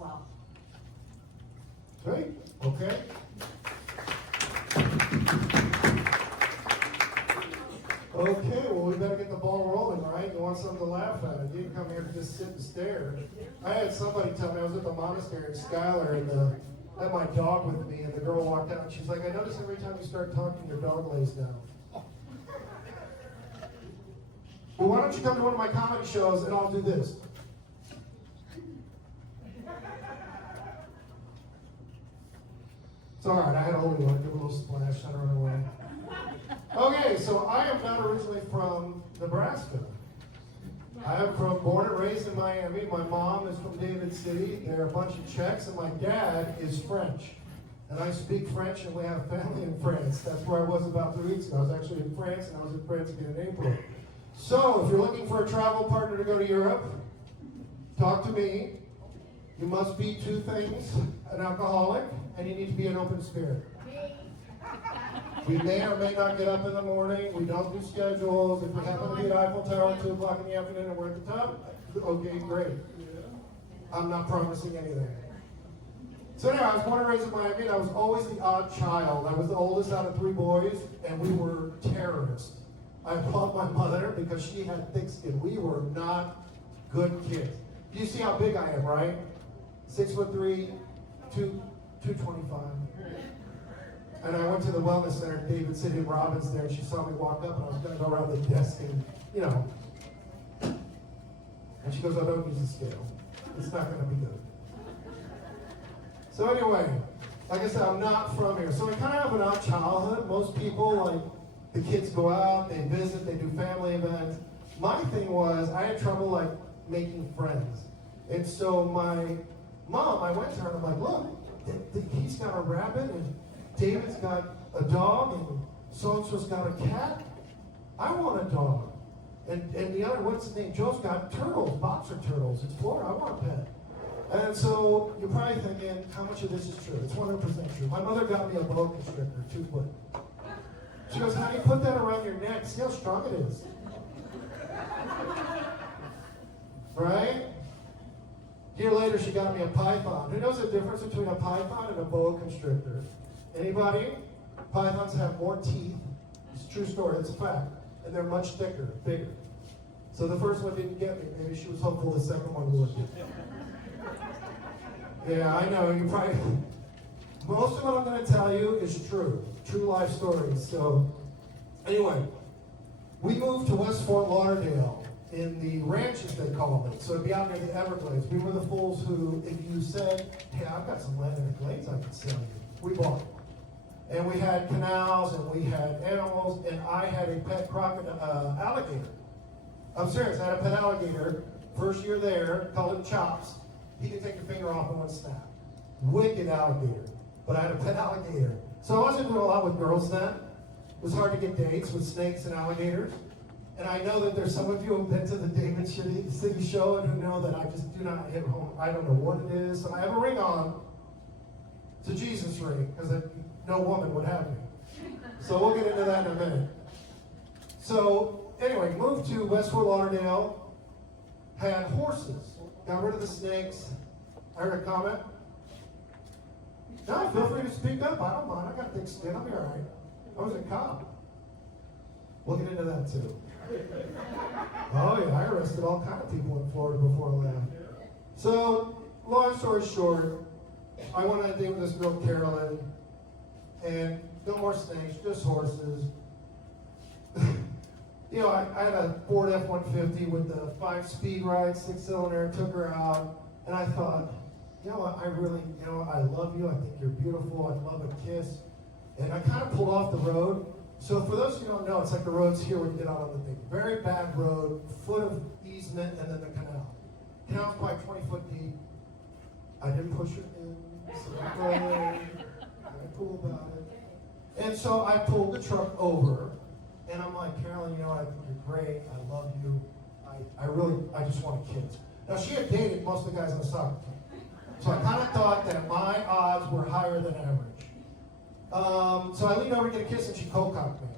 well. Great. Okay. Okay, well, we better get the ball rolling, right? You want something to laugh at. You didn't come here to just sit and stare. I had somebody tell me, I was at the monastery in Schuyler, and I had my dog with me, and the girl walked out, and she's like, I notice every time you start talking, your dog lays down. Well, why don't you come to one of my comedy shows, and I'll do this. It's all right, I had a Holy one, give a little splash, I don't run away. Okay, so I am not originally from Nebraska. I am born and raised in Miami. My mom is from David City. There are a bunch of Czechs, and my dad is French. And I speak French, and we have family in France. That's where I was about 3 weeks ago. I was actually in France, and I was in France again in April. So, if you're looking for a travel partner to go to Europe, talk to me. You must be two things: an alcoholic, and you need to be an open spirit. We may or may not get up in the morning. We don't do schedules. If we happen to be at Eiffel Tower at 2 o'clock in the afternoon and we're at the top, okay, great. I'm not promising anything. So anyway, I was born and raised in Miami, and I was always the odd child. I was the oldest out of 3 boys, and we were terrorists. I applaud my mother because she had thick skin. We were not good kids. Do you see how big I am, right? 6'3", 225. And I went to the wellness center at David City in Robbins there, and she saw me walk up, and I was going to go around the desk and, you know. And she goes, I don't use a scale. It's not going to be good. So anyway, like I said, I'm not from here. So I kind of have an odd childhood. Most people, like, the kids go out, they visit, they do family events. My thing was, I had trouble, like, making friends. And so my mom, I went to her, and I'm like, look, he's got a rabbit, and David's got a dog, and so-and-so's got a cat. I want a dog. And the other, what's his name? Joe's got turtles, boxer turtles. It's Florida. I want a pet. And so you're probably thinking, how much of this is true? It's 100% true. My mother got me a boa constrictor, 2 foot. She goes, how do you put that around your neck? See how strong it is. Right? A year later, she got me a python. Who knows the difference between a python and a boa constrictor? Anybody? Pythons have more teeth. It's a true story. It's a fact. And they're much thicker, bigger. So the first one didn't get me. Maybe she was hopeful the second one would. Yeah, I know. You probably... Most of what I'm going to tell you is true. True life stories. So, anyway, we moved to West Fort Lauderdale in the ranches, they called it. So it'd be out near the Everglades. We were the fools who, if you said, hey, I've got some land in the Glades I can sell you, we bought it. And we had canals, and we had animals, and I had a pet alligator. I'm serious, I had a pet alligator. First year there, called him Chops. He could take your finger off in one snap. Wicked alligator. But I had a pet alligator. So I wasn't doing a lot with girls then. It was hard to get dates with snakes and alligators. And I know that there's some of you who have been to the David City show and who know that I just do not hit home. I don't know what it is. So I have a ring on. It's a Jesus ring, because no woman would have me. So we'll get into that in a minute. So anyway, moved to West Fort Lauderdale, had horses, got rid of the snakes. I heard a comment. No, feel free to speak up. I don't mind. I got thick skin. I'll be all right. I was a cop. We'll get into that too. Oh yeah, I arrested all kind of people in Florida before I left. So, long story short, I went on a date with this girl, Carolyn, and no more snakes, just horses. You know, I had a Ford F-150 with the 5-speed ride, 6-cylinder, took her out, and I thought, you know what, I love you, I think you're beautiful, I'd love a kiss. And I kind of pulled off the road. So for those who don't know, it's like the roads here when you get out on the thing. Very bad road, foot of easement, and then the canal. Canal's probably 20 foot deep. I didn't push her in, so I'm very cool about it. And so I pulled the truck over, and I'm like, Carolyn, you know, I think you're great, I love you, I just want a kiss. Now she had dated most of the guys on the soccer team. So I kind of thought that my odds were higher than average. So I leaned over to get a kiss, and she cold-cocked me.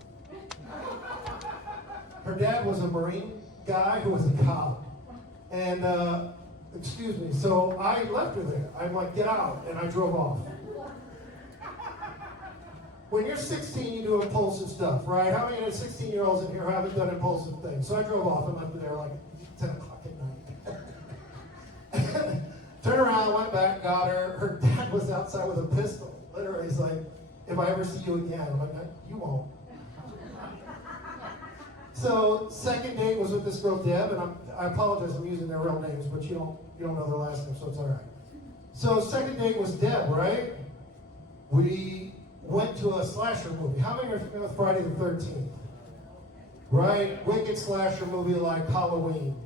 Her dad was a Marine guy who was a cop. And excuse me. So I left her there. I'm like, get out, and I drove off. When you're 16, you do impulsive stuff, right? How many 16-year-olds in here haven't done impulsive things? So I drove off and left her there like 10 o'clock at night. Turned around, went back, got her. Her dad was outside with a pistol. Literally, he's like, if I ever see you again, I'm like, you won't. So second date was with this girl, Deb, and I apologize, I'm using their real names, but you don't know their last name, so it's all right. So second date was Deb, right? We went to a slasher movie. How many are familiar with Friday the 13th? Right? Wicked slasher movie like Halloween.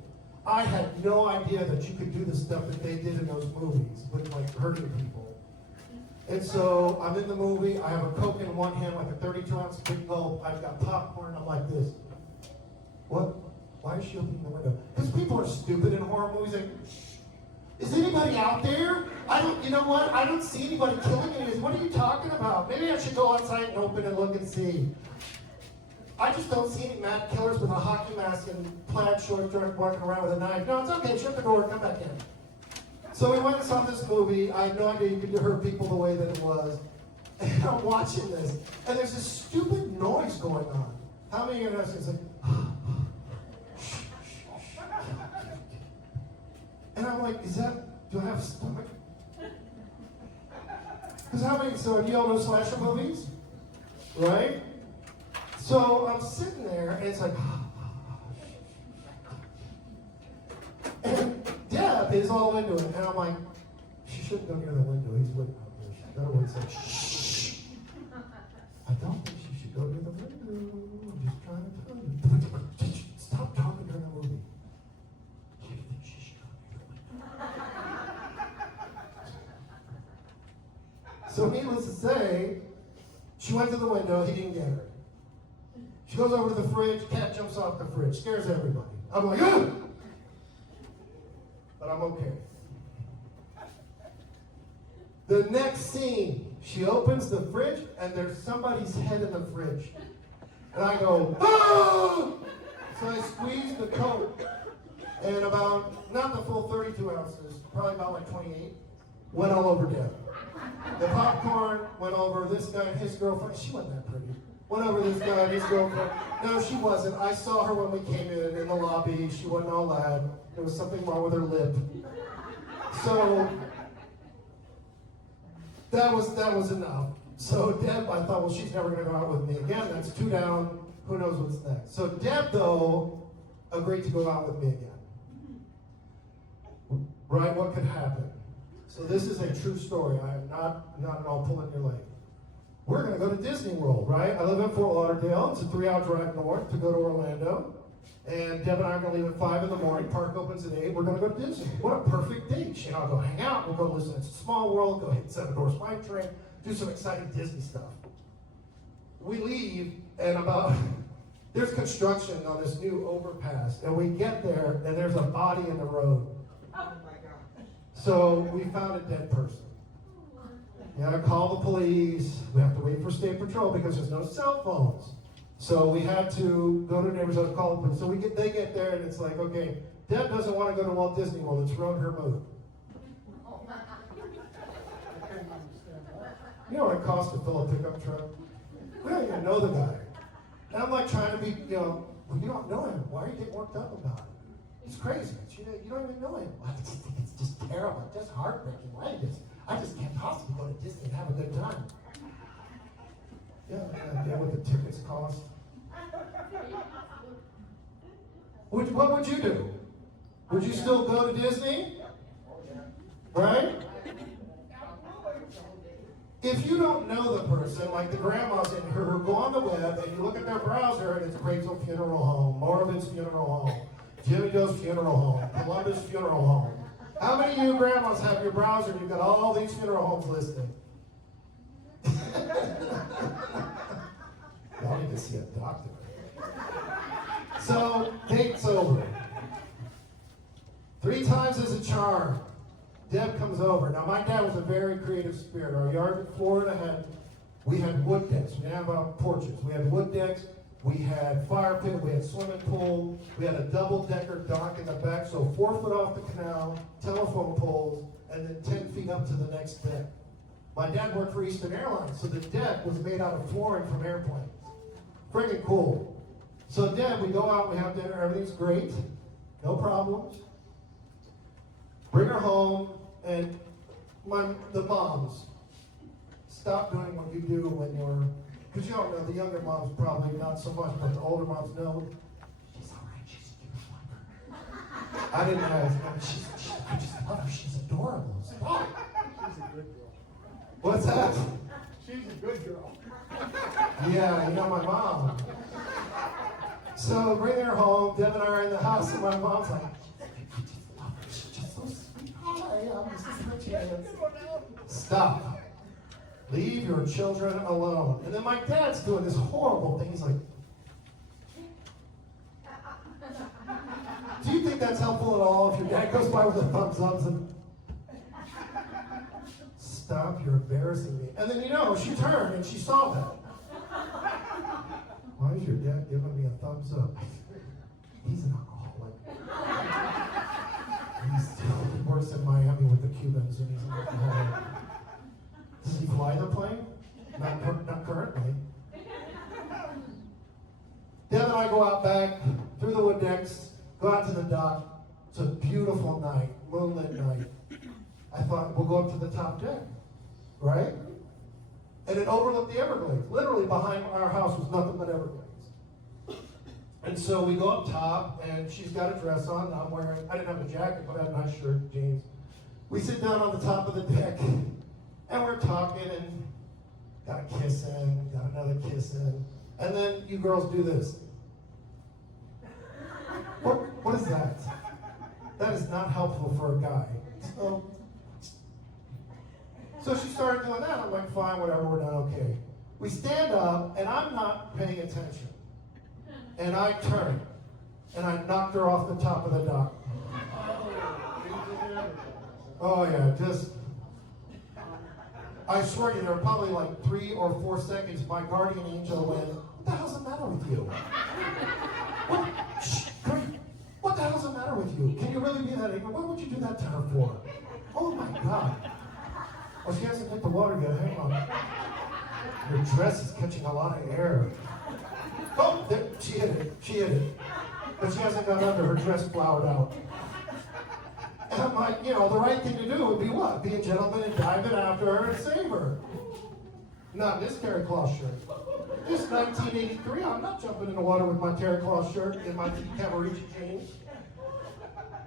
I had no idea that you could do the stuff that they did in those movies with like hurting people. And so I'm in the movie, I have a Coke in one hand, like a 32-ounce big gulp. I've got popcorn, I'm like this. What? Why is she opening the window? Because people are stupid in horror movies. Like, is anybody out there? You know what? I don't see anybody killing anyone. What are you talking about? Maybe I should go outside and open and look and see. I just don't see any mad killers with a hockey mask and plaid short dress walking around with a knife. No, it's okay. Shut the door. Come back in. So we went and saw this movie. I had no idea you could hurt people the way that it was. And I'm watching this, and there's this stupid noise going on. How many of you know it's like, and I'm like, do I have a stomach? Because so you all know slasher movies? Right? So I'm sitting there, and it's like, and Deb is all into it, and I'm like, she shouldn't go near the window. He's waiting out there. She better wait. Like, shh. I don't think she should go near the window. I'm just trying to tell you. Stop talking during the movie. Do you think she should go near the window? So needless to say, she went to the window. He didn't get her. She goes over to the fridge. Cat jumps off the fridge. Scares everybody. I'm like, ugh! But I'm okay. The next scene, she opens the fridge, and there's somebody's head in the fridge. And I go, ah! So I squeeze the Coke, and about, not the full 32 ounces, probably about like 28, went all over Deb. The popcorn went over this guy and his girlfriend. She wasn't that pretty. Went over this guy and his girlfriend. No, she wasn't. I saw her when we came in the lobby. She wasn't all that. There was something wrong with her lip. So that was enough. So Deb, I thought, well, she's never going to go out with me again. That's 2 down. Who knows what's next? So Deb, though, agreed to go out with me again. Right? What could happen? So this is a true story. I am not at all pulling your leg. We're going to go to Disney World, right? I live in Fort Lauderdale. It's a 3-hour drive north to go to Orlando. And Deb and I are going to leave at 5 in the morning. Park opens at 8. We're going to go to Disney. What a perfect date. She and I'll go hang out. We'll go listen to Small World, go hit 7 Doors Mine Train, do some exciting Disney stuff. We leave, and there's construction on this new overpass. And we get there, and there's a body in the road. So we found a dead person. You gotta call the police. We have to wait for state patrol because there's no cell phones. So we had to go to neighbors' house, call the police. So they get there and it's like, okay, Deb doesn't want to go to Walt Disney World. It's ruined her mood. You know what it costs to fill a pickup truck? We don't even know the guy. And I'm like trying to be, well, you don't know him. Why are you getting worked up about it? It's crazy. You don't even know him. I just think it's just terrible. It's just heartbreaking. I just can't possibly go to Disney and have a good time. Yeah, what the tickets cost. What would you do? Would you still go to Disney? Right? If you don't know the person, like the grandmas in here who go on the web and you look at their browser and it's Grateful Funeral Home, Marvin's Funeral Home, Jimmy Doe's Funeral Home, Columbus Funeral Home. How many of you grandmas have your browser and you've got all these funeral homes listed? Y'all need to see a doctor. So, date's over. 3 times is a charm. Deb comes over. Now, my dad was a very creative spirit. Our yard in Florida we had wood decks. We didn't have porches. We had wood decks. We had fire pit, we had swimming pool, we had a double-decker dock in the back, so 4 foot off the canal, telephone poles, and then 10 feet up to the next deck. My dad worked for Eastern Airlines, so the deck was made out of flooring from airplanes. Friggin' cool. So Dad, we go out, we have dinner, everything's great, no problems. Bring her home, and the moms, stop doing what you do when you're, because you don't know, the younger moms probably not so much, but the older moms know, she's all right, she's cute. I didn't ask, I just love her, she's adorable. Stop. She's a good girl. What's that? She's a good girl. Yeah, you know my mom. So bring her home, Deb and I are in the house, and my mom's like, she's just so sweet. Hi, I'm Mrs. Lachance. Stop. Leave your children alone. And then my dad's doing this horrible thing. He's like, do you think that's helpful at all if your dad goes by with a thumbs up and stop, you're embarrassing me. And then, she turned and she saw that. Why is your dad giving me a thumbs up? He's an alcoholic. He works in Miami with the Cubans and he's an alcoholic. Does he fly the plane? Not currently. Deb and I go out back through the wood decks, go out to the dock. It's a beautiful night, moonlit night. I thought, we'll go up to the top deck, right? And it overlooked the Everglades. Literally behind our house was nothing but Everglades. And so we go up top, and she's got a dress on. I didn't have a jacket, but I had a nice shirt, jeans. We sit down on the top of the deck, and we're talking, and got a kiss in, got another kiss in. And then you girls do this. What is that? That is not helpful for a guy. So she started doing that. I'm like, fine, whatever, we're done, okay. We stand up, and I'm not paying attention. And I turn, and I knocked her off the top of the dock. Oh yeah, I swear to you, there were probably like 3 or 4 seconds, my guardian angel went, what the hell's the matter with you? What the hell's the matter with you? Can you really be that angry? What would you do that to her for? Oh my God. Oh, she hasn't hit the water yet. Hang on. Her dress is catching a lot of air. Oh, there, she hit it. But she hasn't got under. Her dress flowered out. And I'm like, the right thing to do would be what? Be a gentleman and dive in after her and save her. Not this terry cloth shirt. This 1983, I'm not jumping in the water with my terry cloth shirt and my Cavaricci jeans.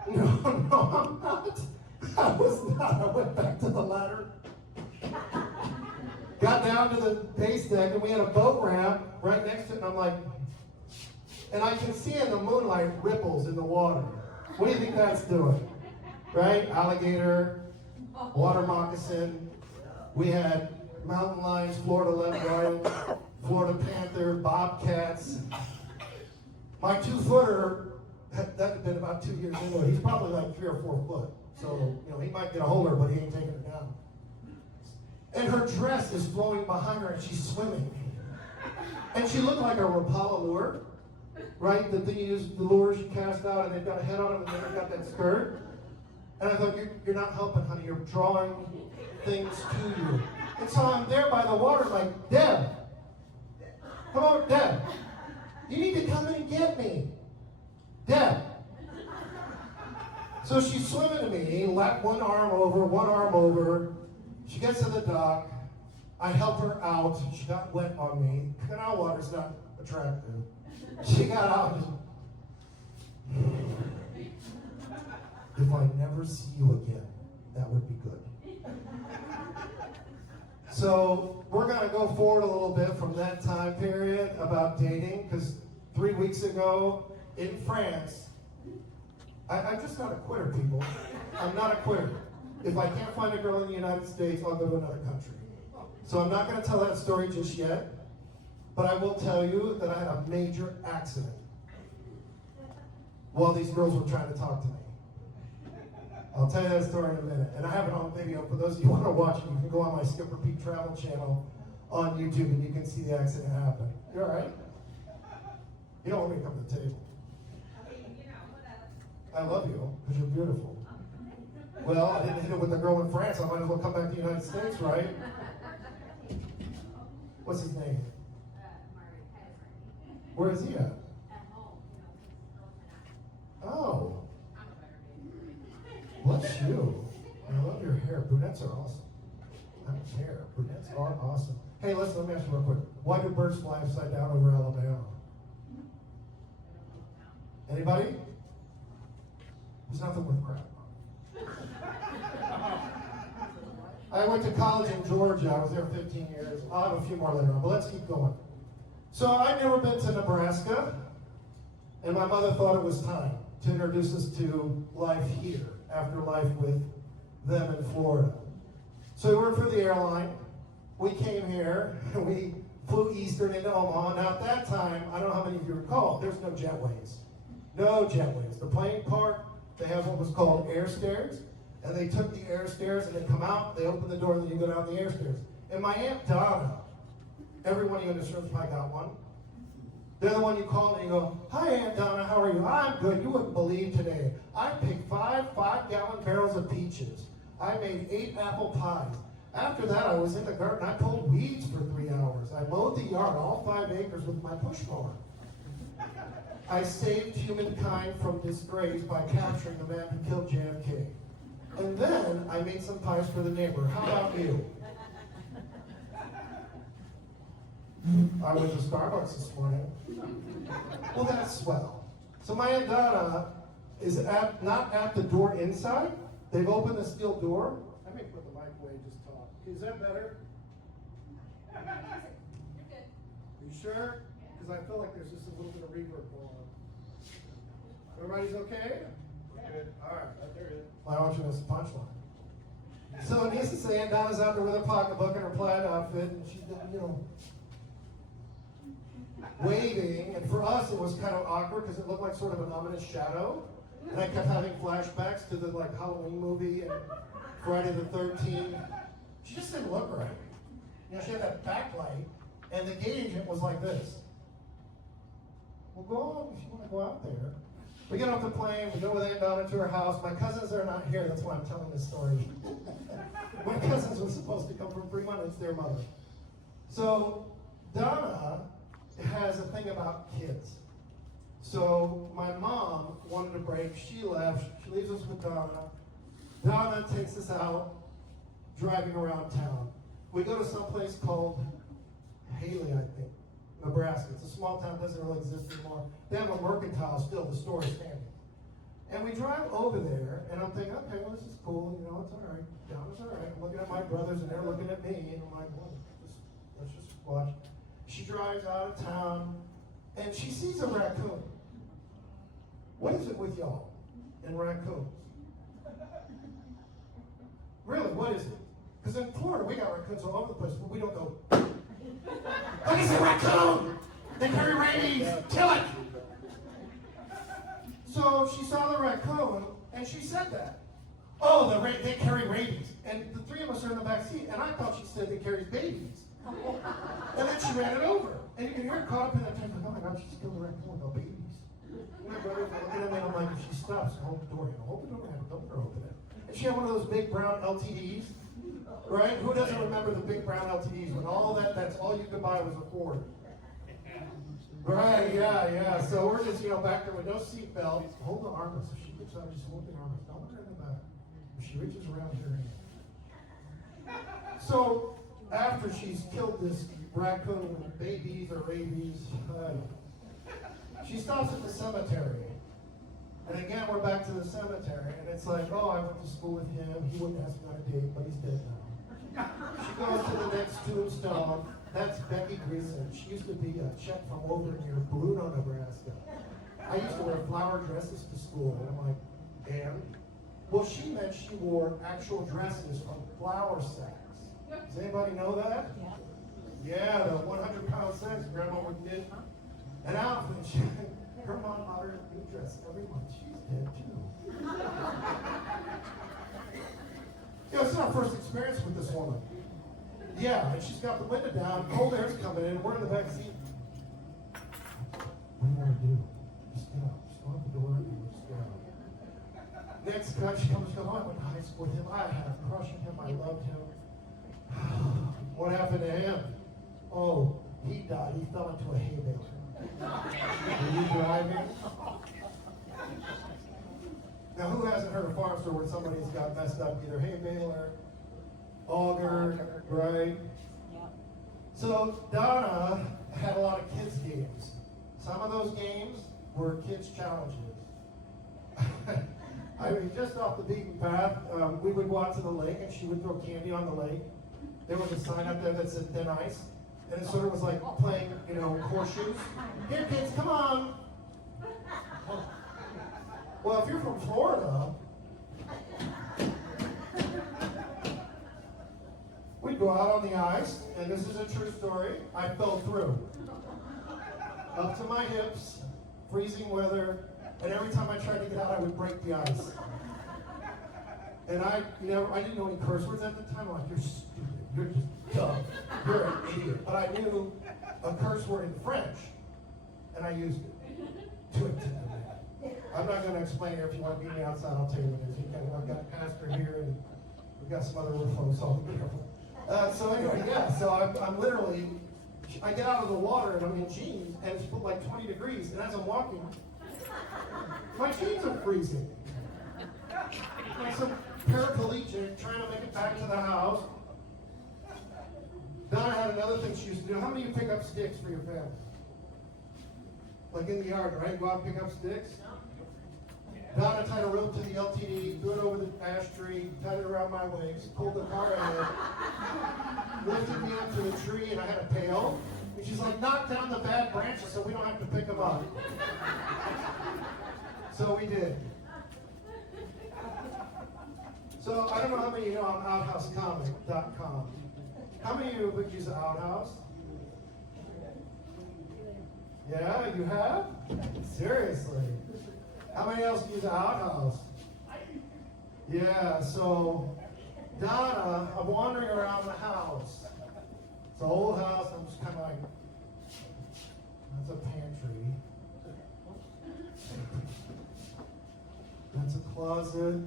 No, I'm not. I was not. I went back to the ladder. Got down to the base deck, and we had a boat ramp right next to it, and I'm like, and I can see in the moonlight ripples in the water. What do you think that's doing? Right? Alligator, water moccasin. We had mountain lions, Florida leopard, Florida panther, bobcats. My 2-footer, that had been about 2 years into it. He's probably like 3 or 4 foot. So, he might get a hold of her, but he ain't taking her down. And her dress is flowing behind her, and she's swimming. And she looked like a Rapala lure, right? The thing you use, the lures you cast out, and they've got a head on them, and then they've got that skirt. And I thought, you're not helping, honey. You're drawing things to you. And so I'm there by the water, like, Deb, come on, Deb. You need to come in and get me. Deb. So she's swimming to me, one arm over. She gets to the dock. I help her out. She got wet on me. Canal water's not attractive. She got out and if I never see you again, that would be good. So we're going to go forward a little bit from that time period about dating, because 3 weeks ago in France, I'm just not a quitter, people. I'm not a quitter. If I can't find a girl in the United States, I'll go to another country. So I'm not going to tell that story just yet, but I will tell you that I had a major accident while these girls were trying to talk to me. I'll tell you that story in a minute. And I have it on video. For those of you who want to watch it, you can go on my Skip Repeat Travel channel on YouTube and you can see the accident happen. You all right? You don't want me to come to the table. I love you, because you're beautiful. Well, I didn't hit it with the girl in France. I might as well come back to the United States, right? What's his name? Where is he at? Oh. Bless you. I love your hair. Brunettes are awesome. I don't care. Brunettes are awesome. Hey, listen, let me ask you real quick. Why do birds fly upside down over Alabama? Anybody? There's nothing worth crap. I went to college in Georgia. I was there 15 years. I'll have a few more later on, but let's keep going. So I'd never been to Nebraska, and my mother thought it was time to introduce us to life here, after life with them in Florida. So we worked for the airline. We came here, and we flew Eastern into Omaha. Now at that time, I don't know how many of you recall, there's no jetways. No jetways. The plane parked, they have what was called air stairs, and they took the air stairs and they come out, they open the door, and then you go down the air stairs. And my Aunt Donna, every one of you in this room probably got one. They're the one you call and you go, "Hi Aunt Donna, how are you?" "I'm good. You wouldn't believe today. I picked 5 5-gallon barrels of peaches. I made 8 apple pies. After that, I was in the garden. I pulled weeds for 3 hours. I mowed the yard, all 5 acres, with my push mower. I saved humankind from disgrace by capturing the man who killed JFK. And then I made some pies for the neighbor. How about you?" I went to Starbucks this morning. Well, that's swell. So my Aunt Donna is not at the door inside. They've opened the steel door. I may put the mic away and just talk. Is that better? You're good. Are you sure? Because I feel like there's just a little bit of reverb going on. Everybody's okay? Good. All right. There it is. Well, I want you to know it's a punchline. So needless to say, Aunt Donna's out there with her pocketbook and her plaid outfit, and she's, waving. And for us, it was kind of awkward because it looked like sort of an ominous shadow. And I kept having flashbacks to the Halloween movie and Friday the 13th. She just didn't look right. She had that backlight, and the gate agent was like this. Well, go on if you want to go out there. We get off the plane, we go with Aunt Donna to her house. My cousins are not here, that's why I'm telling this story. My cousins were supposed to come from Fremont, it's their mother. So Donna has a thing about kids. So my mom wanted a break, she left, she leaves us with Donna. Donna takes us out, driving around town. We go to some place called Haley, I think, Nebraska. It's a small town, doesn't really exist anymore. They have a mercantile still, the store is standing. And we drive over there, and I'm thinking, okay, well, this is cool, it's all right. Donna's all right. I'm looking at my brothers, and they're looking at me, and I'm like, well, let's just watch. She drives out of town, and she sees a raccoon. What is it with y'all and raccoons? Really, what is it? Because in Florida, we got raccoons all over the place, but we don't go, "Look, it's a raccoon! They carry rabies! Kill it!" So she saw the raccoon, and she said that. "Oh, they carry rabies." And the three of us are in the back seat, and I thought she said they carried babies. And then she ran it over. And you can hear her caught up in that time, like, "Oh my God, she's killed the raccoon with no babies." And my brother's looking at me, and I'm like, if she stops, hold the door. Open it, don't let her open it. And she had one of those big brown LTDs. Right? Who doesn't remember the big brown LTDs when that's all you could buy was a Ford? Right, yeah. So we're just, back there with no seat belt. Hold the armrest. If she gets out, just hold the armrest. Don't let her in the back. If she reaches around here. So after she's killed this raccoon with babies or rabies, she stops at the cemetery. And again, we're back to the cemetery. And it's like, oh, I went to school with him. He wouldn't ask me on a date, but he's dead now. She goes to the next tombstone. That's Becky Greason. She used to be a check from over near Bruno, Nebraska. I used to wear flower dresses to school. And I'm like, and? Well, she meant she wore actual dresses from flour sacks. Does anybody know that? Yeah, the 100-pound sacks Grandma did. An outfit. Her mom bought her a new dress every month. She's dead too. It's our first experience with this woman. Yeah, and she's got the window down, cold air's coming in, we're in the back seat. What do you want to do? Just get up. Just go out the door and just get out. Next cut, she comes and goes, oh, I went to high school with him. I had a crush on him. I loved him. What happened to him? Oh, he died. He fell into a hay baler. Were you driving? Now, who hasn't heard a farm store where somebody's got messed up, either hay baler, auger, right? So Donna had a lot of kids' games. Some of those games were kids' challenges. I mean, just off the beaten path, we would go out to the lake and she would throw candy on the lake. There was a sign up there that said thin ice. And it sort of was like playing, horseshoes. Here, kids, come on. Well, if you're from Florida, we'd go out on the ice, and this is a true story. I fell through. Up to my hips, freezing weather, and every time I tried to get out, I would break the ice. And I didn't know any curse words at the time. I'm like, you're stupid. You're just dumb. You're an idiot. But I knew a curse word in French, and I used it to intimidate. I'm not going to explain it. If you want to meet me outside, I'll tell you what it is. I've got Pastor here, and we've got some other little folks all here. So anyway, yeah. So I'm literally, I get out of the water, and I'm in jeans, and it's like 20 degrees. And as I'm walking, my jeans are freezing. Like some paraplegic trying to make it back to the house. Donna had another thing she used to do. How many of you pick up sticks for your family? Like in the yard, right? Go out and pick up sticks? Donna tied a rope to the LTD, threw it over the ash tree, tied it around my waist, pulled the car ahead, lifted me up to the tree, and I had a pail. And she's like, knock down the bad branches so we don't have to pick them up. So we did. So I don't know how many of you know I'm outhousecomic.com. How many of you would use Outhouse? Yeah, you have? Seriously. How many else use Outhouse? Yeah, so Donna, I'm wandering around the house. It's an old house, I'm just kind of like, that's a pantry. That's a closet.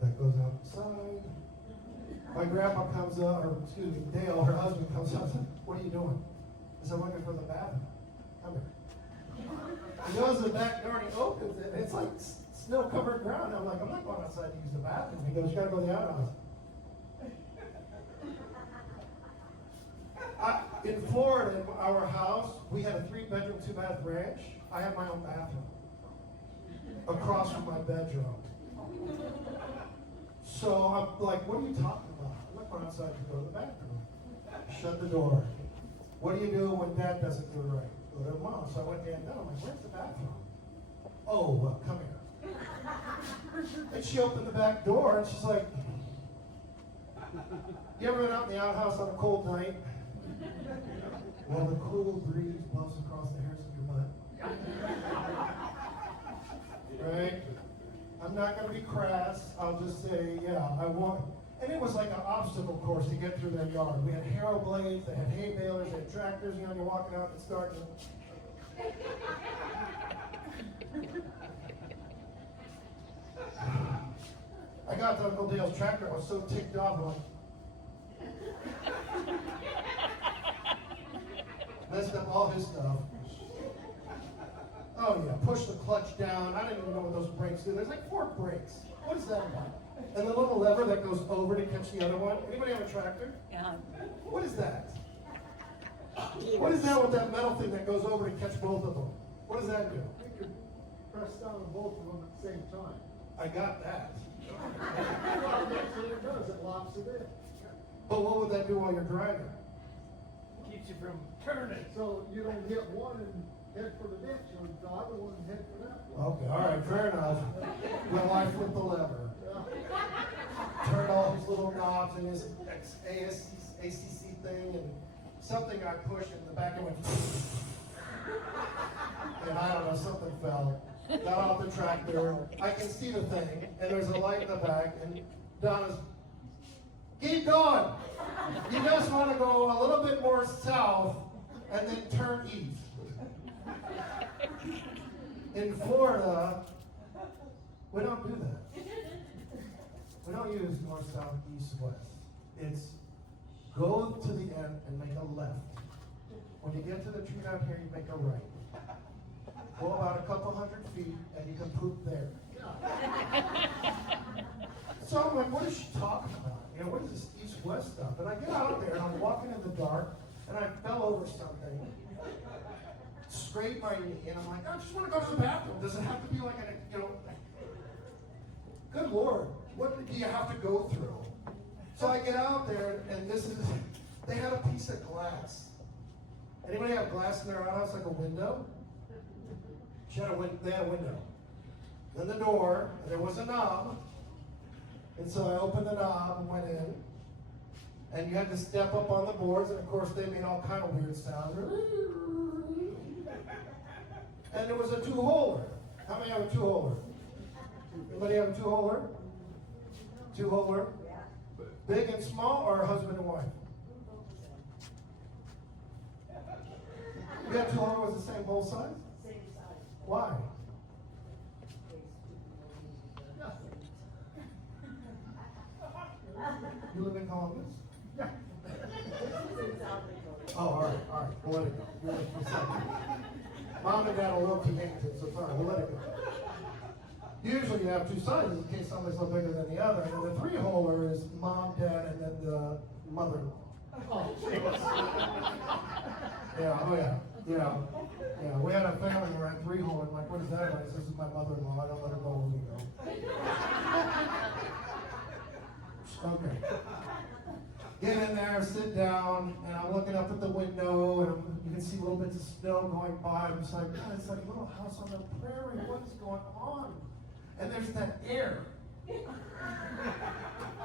That goes outside. My grandpa comes up, or excuse me, Dale, her husband comes up and says, what are you doing? I said, I'm looking for the bathroom. Come here. He goes to the back door and he opens it, and it's like snow-covered ground. I'm like, I'm not going outside to use the bathroom. He goes, you gotta go to the outhouse. In Florida, in our house, we had a 3-bedroom, 2-bath ranch. I had my own bathroom across from my bedroom. So I'm like, what are you talking about? I'm not going outside to go to the bathroom. Shut the door. What do you do when Dad doesn't do it right? Go to Mom. So I went down. I'm like, where's the bathroom? Oh, well, come here. And she opened the back door, and she's like, you ever been out in the outhouse on a cold night? Well, the cool breeze blows across the hairs of your butt. Right? I'm not going to be crass. I'll just say, yeah, I want. And it was like an obstacle course to get through their yard. We had harrow blades, they had hay balers, they had tractors. You're walking out and starting. I got to Uncle Dale's tractor. I was so ticked off. I'm like, messed up all his stuff. Oh yeah, push the clutch down. I didn't even know what those brakes do. There's like 4 brakes. What is that about? And the little lever that goes over to catch the other one. Anybody have a tractor? Yeah. What is that? What is that with that metal thing that goes over to catch both of them? What does that do? You can press down on both of them at the same time. I got that. Well, that's what it does, it locks it in. But what would that do while you're driving? Keeps you from turning. So you don't hit one and head for the ditch, or the other one and head for that one. Okay, all right, fair enough. Well, I flipped the lever. Turned all his little knobs and his ACC thing, and something I pushed and the back end went, and I don't know, something fell. Got off the tractor. I can see the thing, and there's a light in the back, and Donna's Keep going. You just want to go a little bit more south and then turn east. In Florida, we don't do that. We don't use north, south, east, west. It's go to the end and make a left. When you get to the tree down here, you make a right. Go about a couple 100 feet and you can poop there. So I'm like, what is she talking about? You know, what is this east-west stuff? And I get out there and I'm walking in the dark and I fell over something, scraped my knee, and I'm like, I just want to go to the bathroom. Does it have to be like good Lord, what do you have to go through? So I get out there and they had a piece of glass. Anybody have glass in their outhouse, like a window? They had a window. Then the door, and there was a knob. And so I opened the knob and went in. And you had to step up on the boards, and of course they made all kind of weird sounds. And there was a two-holer. How many have a two-holer? Anybody have a two-holer? Two-holer? Big and small, or husband and wife? You got two-holer was the same both sides? Same size. Why? You live in Columbus? This is in South Dakota. Oh, all right, we'll let it go. You're in for a second. Mom and Dad will love to hate it, so fine, we'll let it go. Usually you have two sides in case somebody's a little bigger than the other, and then the three-holer is mom, dad, and then the mother-in-law. Oh, Yeah, oh yeah. Yeah, we had a family who had three-holer, and like, what is that? And I said, this is my mother-in-law, I don't let her go when we go. Okay. Get in there, sit down, and I'm looking up at the window, and you can see little bits of snow going by. I'm just like, God, it's like a little house on the prairie. What is going on? And there's that air. You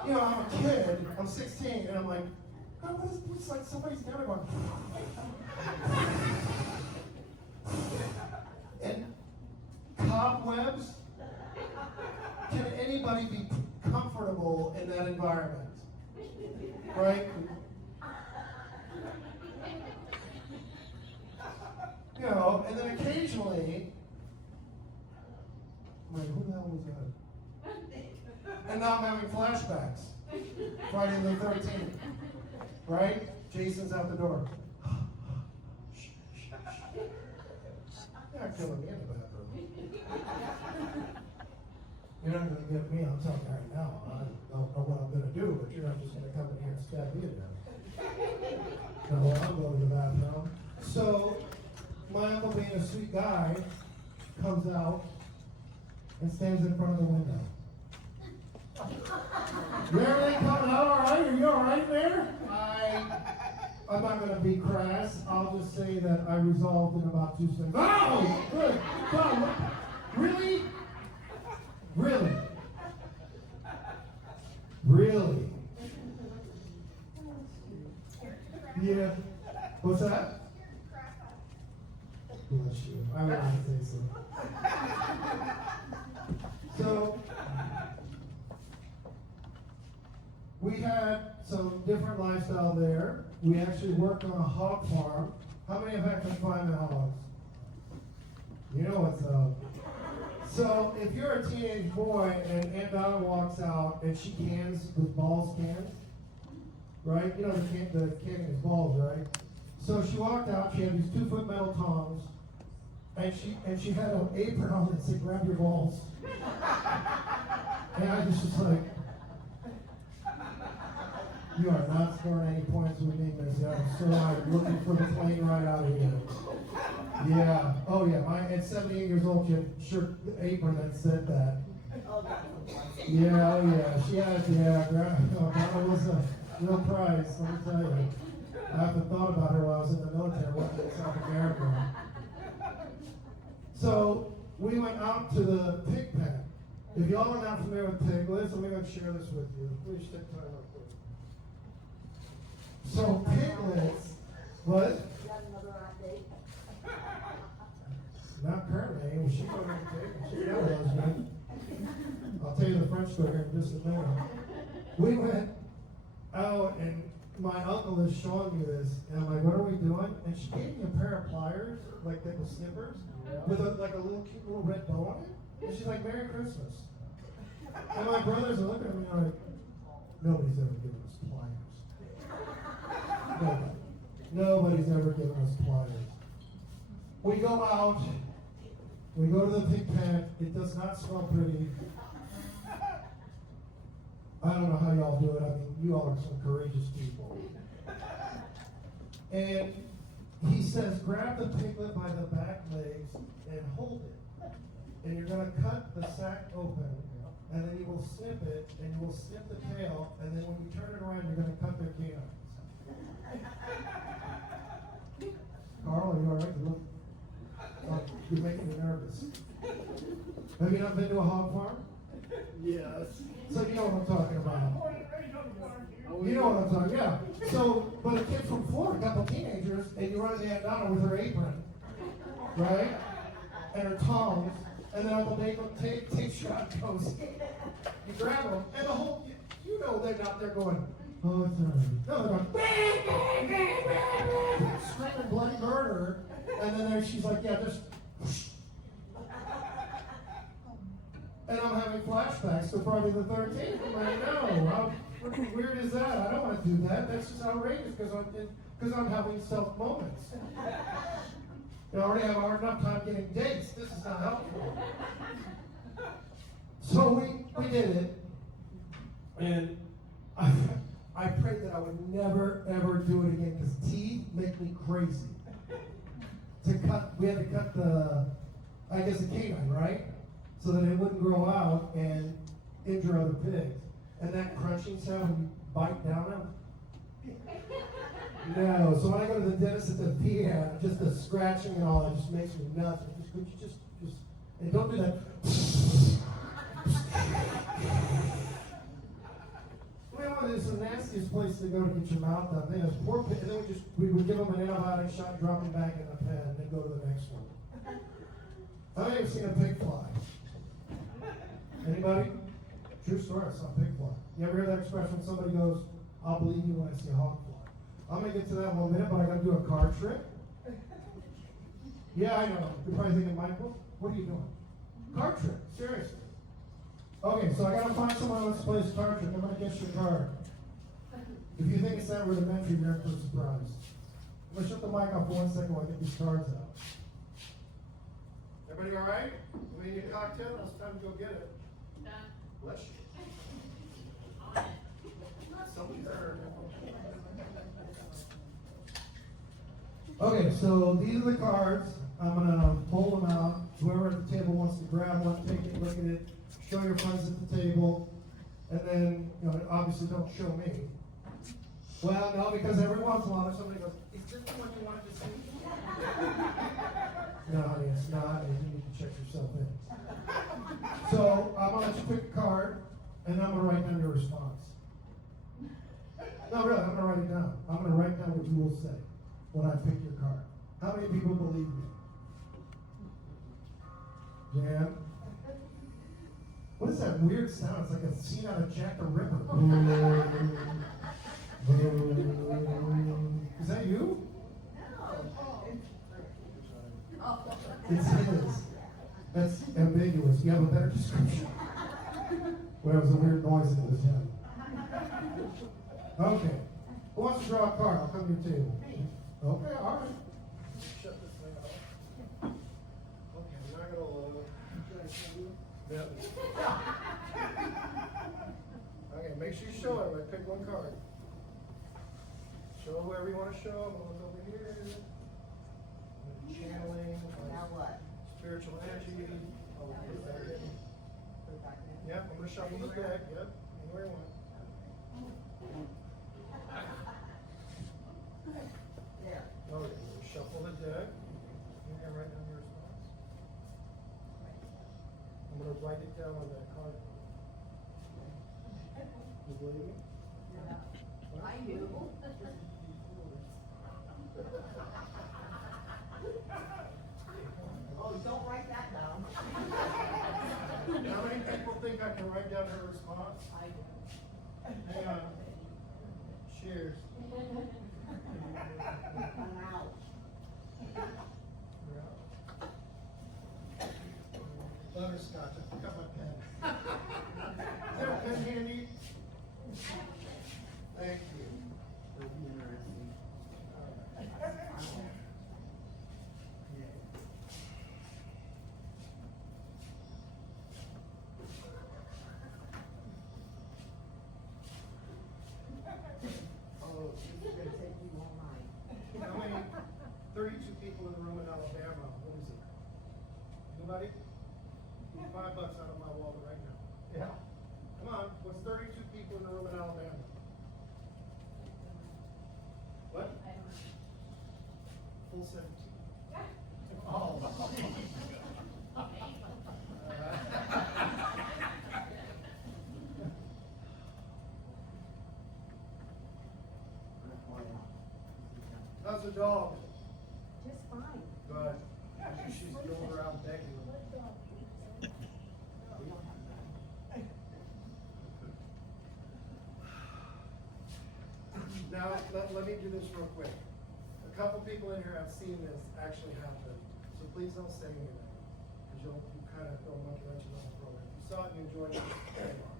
know, I'm a kid. I'm 16, and I'm like, God, what is this? It's like somebody's down there going. And cobwebs. Can anybody be comfortable in that environment? Right? You know, and then occasionally, I'm like, who the hell was that? And now I'm having flashbacks. Friday the 13th. Right? Jason's out the door. You're not killing me in the bathroom. You're not going to get me, I'm telling you right now. I don't know what I'm going to do, but you're not just going to come in here and stab me to death. No, I'm going to the bathroom. So, my uncle, being a sweet guy, comes out and stands in front of the window. You everything coming out all right? Are you all right there? I'm not going to be crass. I'll just say that I resolved in about 2 seconds. Oh! Good. God, really? Really? Really? Yeah. What's that? Bless you. I would not say so. So, we had some different lifestyle there. We actually worked on a hog farm. How many have had confinement hogs? You know what's up. So if you're a teenage boy and Aunt Donna walks out and she cans with balls cans, right? You know the canning is balls, right? So she walked out, she had these 2-foot metal tongs, and she had an apron on that said, grab your balls. And I just was like, you are not scoring any points with me, Missy. I'm so looking for the plane right out of here. Yeah. Oh, yeah. At 78 years old, she had a shirt apron that said that. Yeah, oh, yeah. She has, yeah. That was a real prize, let me tell you. I haven't thought about her while I was in the military, working in South America. So, we went out to the pig pen. If y'all are not familiar with piglets, let me go share this with you. Please take time real quick. So, piglets, what? You got another hot date? Not currently. Well, she went on the table. She never was, man. I'll tell you the French story here in just a minute. We went Oh, and my uncle is showing me this, and I'm like, what are we doing? And she gave me a pair of pliers, like they were snippers, with like a little cute little red bow on it. And she's like, Merry Christmas. And my brothers are looking at me like, nobody's ever given us pliers. Nobody. Nobody's ever given us pliers. We go out, we go to the pig pen, it does not smell pretty. I don't know how y'all do it. I mean, you all are some courageous people. And he says, grab the piglet by the back legs and hold it. And you're going to cut the sack open, and then you will snip it, and you will snip the tail, and then when you turn it around, you're going to cut their canines. Carl, are you all right? You're making me nervous. Have you not been to a hog farm? Yes. So you know what I'm talking about. You know what I'm talking about, yeah. So, but a kid from Florida, a couple teenagers, and you run the Aunt Donna with her apron, right? And her tongs, and then Uncle Dave takes shot goes. You grab them, and the whole, you know they're not there going, oh, it's all right. No, they're going, screaming bloody murder, and then she's like, yeah, just. And I'm having flashbacks to Friday the 13th. I'm like, no, how weird is that? I don't want to do that. That's just outrageous because I'm having self moments. I already have a hard enough time getting dates. This is not helpful. So we did it, and I prayed that I would never ever do it again because teeth make me crazy. We had to cut the canine, right? So that it wouldn't grow out and injure other pigs. And that crunching sound when you bite down them. No, so when I go to the dentist at the VA, just the scratching and all that just makes me nuts. Just, and don't do that. It's the nastiest place to go to get your mouth done. They have poor pigs, and then we would give them an antibiotic shot, drop them back in the pen, and then go to the next one. I've never seen a pig fly. Anybody? True story, I saw a pig fly. You ever hear that expression when somebody goes, I'll believe you when I see a hog fly? I'm going to get to that in 1 minute, but I got to do a card trick. Yeah, I know. You're probably thinking, Michael, what are you doing? Card trick, seriously. Okay, so I got to find someone who wants to play this card trick. I'm going to guess your card. If you think it's that rudimentary, you're in for a surprise. I'm going to shut the mic off for 1 second while I get these cards out. Everybody all right? We need a cocktail? It's time to go get it. Bless you. Somebody's heard. Okay, so these are the cards. I'm going to pull them out. Whoever at the table wants to grab one, take it, look at it, show your friends at the table, and then, obviously don't show me. Well, no, because every once in a while somebody goes, is this the one you wanted to see? No, honey, it's not. You need to check yourself in. So I'm going to let you pick a card, and I'm going to write down your response. No, really, I'm going to write it down. I'm going to write down what you will say when I pick your card. How many people believe me? Jan? What is that weird sound? It's like a scene out of Jack the Ripper. Is that you? It's his. That's ambiguous. You have a better description. Well, it was a weird noise in his head. Okay. Who wants to draw a card? I'll come to your table. Okay, all right. Shut this thing off. Okay, I'm not going to Yep. Okay, make sure you show it. I pick one card. Show whoever you want to show. I'm going over here. Channeling. Now what? Spiritual energy. Oh, put it back in. Put it back in. Yep, I'm going to shuffle the deck. Yep, anywhere you want. There. Okay, shuffle the deck. You can write down your response. I'm going to write it down on that card. You believe me? Yeah. I do. Oh, don't write that down. How many people think I can write down her response? I do. Hang on. butterscotch. I forgot my pen. Is there a pen handy? Thank you. It'll be interesting. Oh, this is gonna take you all night. How many? 32 people in the room in Alabama. What is it? Anybody? $5 out of my wallet right now. Yeah. Come on. What's 32 people in the room in Alabama? What? Full 17. Oh. How's the dog? Just fine. Good. She's going around begging. We don't have that. Now, let me do this real quick. A couple people in here have seen this actually happen, so please don't say anything, because you kind of throw monkey wrenches on the program. If you saw it and you enjoyed it, hang on.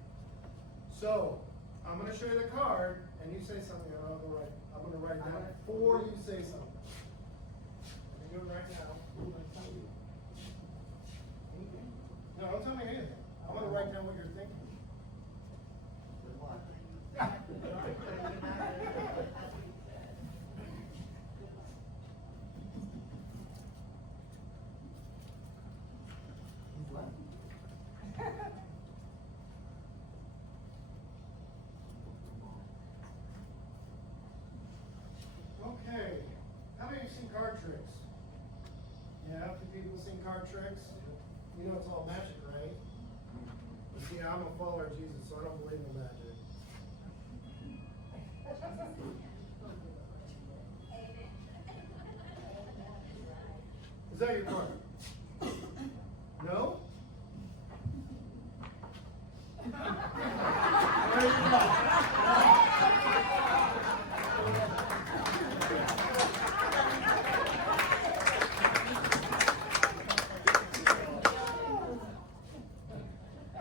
So, I'm gonna show you the card, and you say something, and I'm gonna write down before you say something. I'm gonna do it right now. No, don't tell me anything. I'm gonna write down what you're thinking. Good luck. Okay, how many of you seen card tricks? Yeah, a few people seen card tricks? You know it's all magic, right? But see, I'm a follower of Jesus, so I don't believe in magic. Is that your card? No? There you go.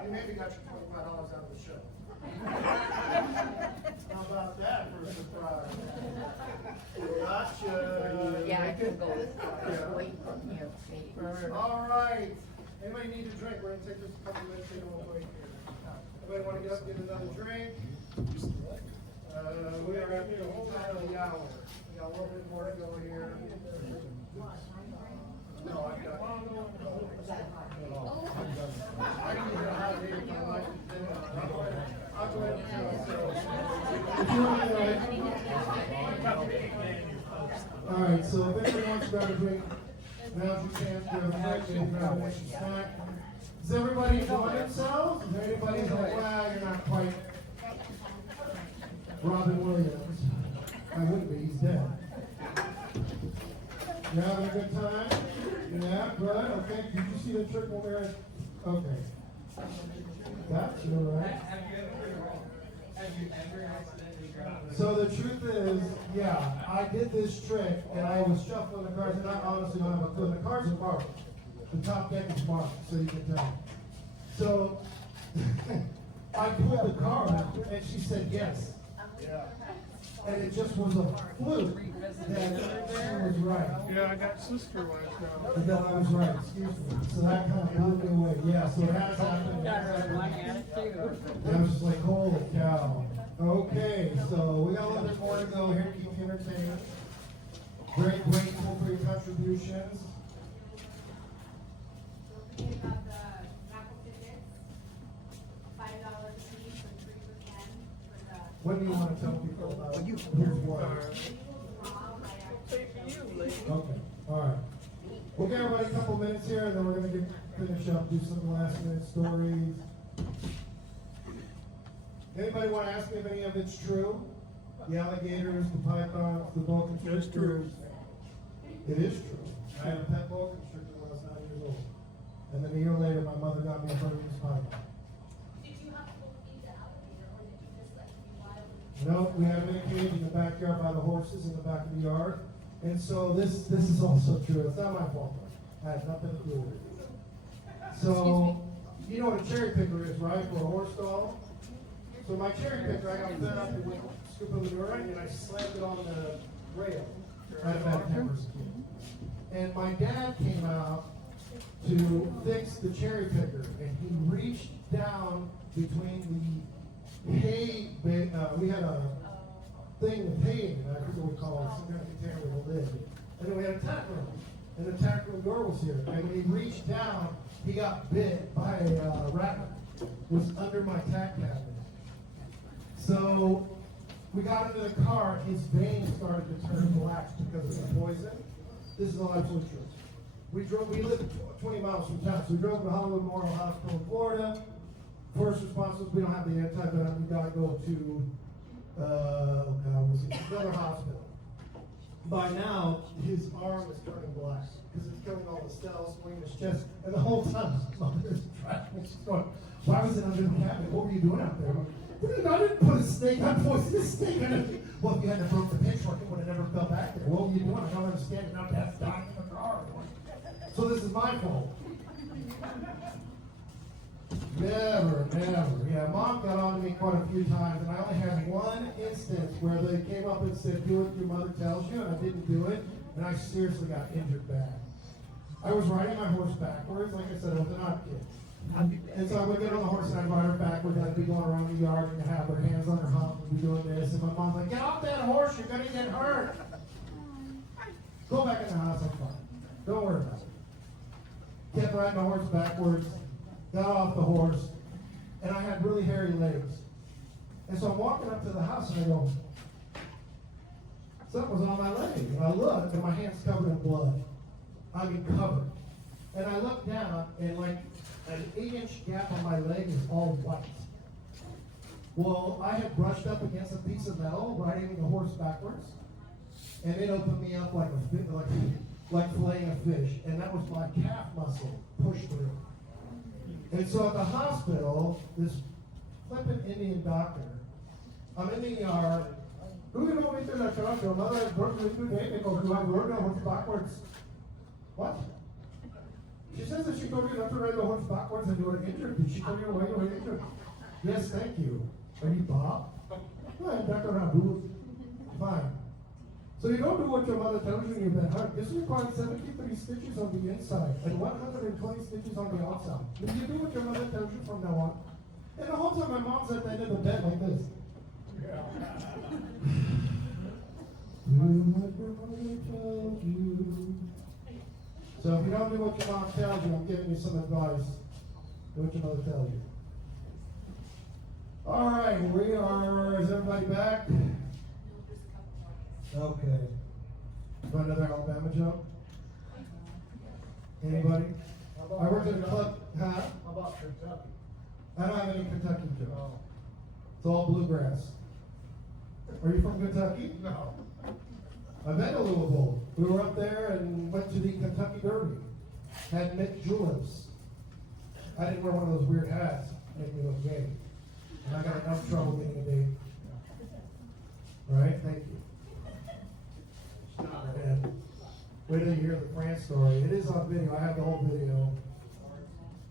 You maybe got your $25 out of the show. How about that for a surprise? Gotcha. Yeah, I could go this far. Wait for me, okay. All right. Anybody need a drink? We're gonna take just a couple minutes to go away here. Anybody want to get up and get another drink? We are at the whole time of the hour. We got a little bit more to go here. No, I've got. I can get a hot date if I like it. I'll go ahead and do it. All right, so if anybody wants to grab a drink, now's your chance to grab a drink, grab a snack. Does everybody enjoy themselves? Is there anybody who's like, well, you're not quite Robin Williams? I wouldn't be, he's dead. You having a good time? Yeah, good, okay. Did you see the trick over there? Okay. That's all right. Have you ever accidentally grabbed? So the truth is, yeah, I did this trick and I was shuffling the cards and I honestly don't have a clue. The cards are marked. The top deck is marked, so you can tell. So I pulled the card and she said yes. Yeah. And it just was a fluke that she was right. Yeah, I got sister last night. And that I was right, excuse me. So that kind of blew me away. Yeah, so it has happened. I was just like, holy cow. Okay, so we got a little bit more to go here to keep you entertained. Very grateful for your contributions. Don't forget about the raffle tickets, $5 each for 3%. For the When do you want to tell people about who's what? prom, right? Okay, all right. We'll give everybody a couple minutes here, and then we're gonna finish up, do some last minute stories. Anybody want to ask me if any of it's true? The alligators, the pythons, the boa constrictors? It's true. It is true. I had a pet boa constrictor when I was 9 years old. And then a year later, my mother got me a Burmese python. Did you have to go feed the alligator, or did you just let it be wild? No, we have it in a cage in the backyard by the horses in the back of the yard. And so this is also true. It's not my fault. I had nothing to do with it. So, you know what a cherry picker is, right? For a horse stall? So my cherry picker, I got fed up with scoop of manure and I slammed it on the rail. I had a bad temper. And my dad came out to fix the cherry picker, and he reached down between the hay, we had a thing with hay in it, I forget what we call it, some kind of container with a lid. And then we had a tack room, and the tack room door was here. And when he reached down, he got bit by a rabbit. It was under my tack cabinet. So we got into the car, his veins started to turn black because of the poison. This is all absolute truth. We lived 20 miles from town, so we drove to Hollywood Memorial Hospital in Florida. First response was, we don't have the antivenom, we gotta go to, another hospital. By now, his arm is turning black, because it's killing all the cells, swinging his chest, and the whole time, his mother is tracking, she's going, why was it under the cabinet? What were you doing out there? I didn't put a snake, I poisoned a snake. Well, if you hadn't broke the pitchfork, it would have never fell back there. What were you doing? I don't understand. Now Dad's dying in the car. So this is my fault. Never. Yeah, Mom got on to me quite a few times, and I only had one instance where they came up and said, do what your mother tells you, and I didn't do it, and I seriously got injured bad. I was riding my horse backwards, like I said, I was an odd kid. And so I would get on the horse and I'd ride her backwards, and I'd be going around the yard and have her hands on her hump and be doing this, and my mom's like, get off that horse, you're gonna get hurt. Go back in the house, I'm fine. Don't worry about it. Kept riding my horse backwards, got off the horse, and I had really hairy legs. And so I'm walking up to the house and I go, something was on my leg. And I look, and my hand's covered in blood. I mean, covered. And I look down, and like an 8-inch gap on my leg is all white. Well, I had brushed up against a piece of metal riding the horse backwards, and it opened me up like filleting a fish, and that was my calf muscle pushed through. And so at the hospital, this flippin' Indian doctor, I'm in the yard. Who can go into that doctor? Mother has worked with you today because you have learned the horse backwards. What? She says that she told you not to ride the horse backwards and you were injured. Did she tell you why you were injured? Yes, thank you. Are you Bob? No, I'm Dr. Rabu. Fine. So you don't do what your mother tells you and you've been hurt. This requires 73 stitches on the inside and 120 stitches on the outside. If you do what your mother tells you from now on. And the whole time my mom's at the end of the bed like this. Do what your mother tells you. So if you don't do what your mom tells you, I'm giving you some advice. Do what your mother tells you. All right, is everybody back? Okay. Want another Alabama joke? Anybody? I worked at a club. Huh? How about Kentucky? I don't have any Kentucky jokes. No. It's all bluegrass. Are you from Kentucky? No. I've been to Louisville. We were up there and went to the Kentucky Derby. Had mint juleps. I didn't wear one of those weird hats. Make me look gay. And I got enough trouble getting a date. All right, thank you. And wait till you hear the France story. It is on video. I have the whole video.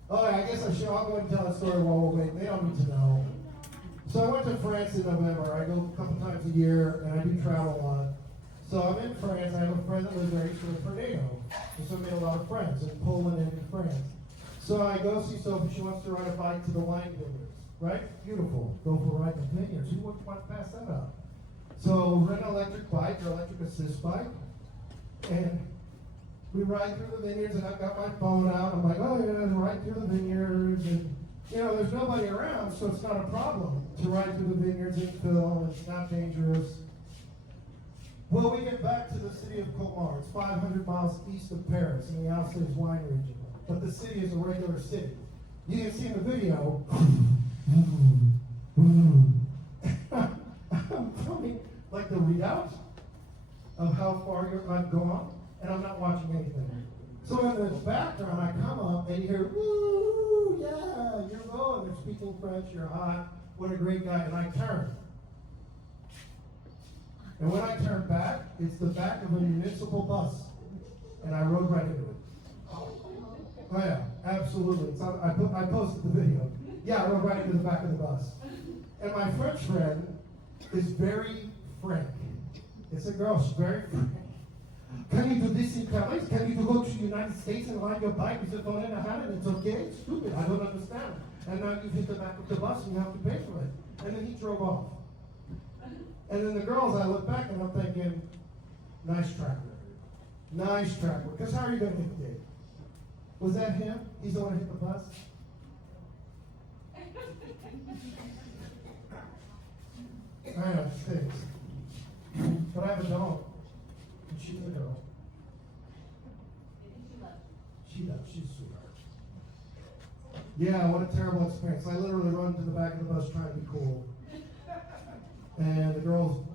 Oh, I guess I should. I'll go ahead and tell that story while we're waiting. They don't need to know. So I went to France in November. I go a couple times a year, and I do travel a lot. So I'm in France. I have a friend that lives there. He's from Tornado. And so I made a lot of friends in Poland and in France. So I go see Sophie. She wants to ride a bike to the wine vineyards. Right? Beautiful. Go for a ride in the vineyards. Who wouldn't want to pass that up? So rent an electric bike or electric assist bike. And we ride through the vineyards, and I've got my phone out. I'm like, oh yeah, ride through the vineyards. And, you know, there's nobody around, so it's not a problem to ride through the vineyards and film. It's not dangerous. Well, we get back to the city of Colmar. It's 500 miles east of Paris in the Alsace wine region. But the city is a regular city. You can see in the video, I'm filming like the readout of how far I've gone, and I'm not watching anything. So in the background, I come up and you hear, woo, yeah, you're going. They're speaking French, you're hot, what a great guy. And I turn. And when I turn back, it's the back of a municipal bus. And I rode right into it. Oh yeah, absolutely. absolutely. I posted the video. Yeah, I rode right into the back of the bus. And my French friend is very frank. It's a girl, she's very frank. Can you do this in Paris? Can you go to the United States and ride your bike with a phone in a hand and it's okay? It's stupid. I don't understand. And now you hit the back of the bus and you have to pay for it. And then he drove off. And then the girls, I look back and I'm thinking, nice track record. Nice track record. Because how are you going to get the date? Was that him? He's the one who hit the bus? I know, it stinks. But I have a dog. And she's a girl. She does. She's a sweetheart. Yeah, what a terrible experience. I literally run to the back of the bus trying to be cool. And the girls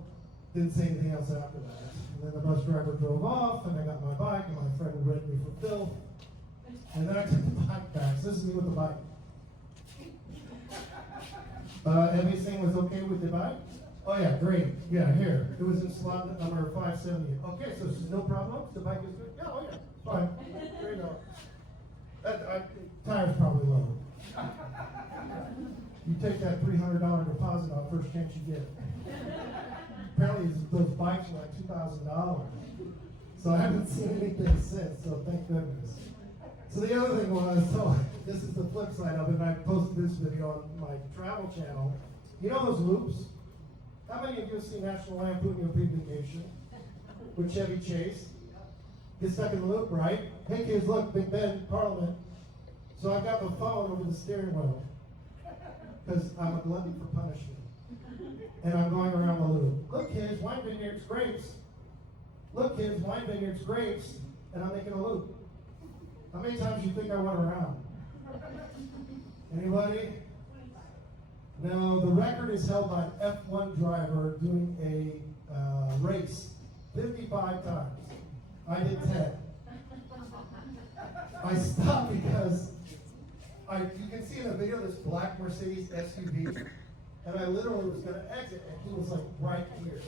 didn't say anything else after that. And then the bus driver drove off, and I got my bike, and my friend rented me for filth. And then I took the bike back. So this is me with the bike. Everything was okay with the bike? Oh yeah, great. Yeah, here. It was in slot number 570. Okay, so this is no problem? The bike is good? Yeah, oh yeah, fine. Great no. Tire's probably low. You take that $300 deposit on first chance you get. Apparently those bikes are like $2,000. So I haven't seen anything since, so thank goodness. So the other thing was, so this is the flip side of it, and I posted this video on my travel channel. You know those loops? How many of you have seen National Lampoon Your Big Vacation with Chevy Chase? Get stuck in the loop, right? Hey kids, look, Big Ben, Parliament. So I've got my phone over the steering wheel because I'm a glutton for punishment. And I'm going around the loop. Look kids, wine vineyards, grapes. Look kids, wine vineyards, grapes. And I'm making a loop. How many times do you think I went around? Anybody? No, the record is held by an F1 driver doing a race 55 times. I did 10. I stopped because you can see in the video this black Mercedes SUV, and I literally was going to exit, and he was like right here.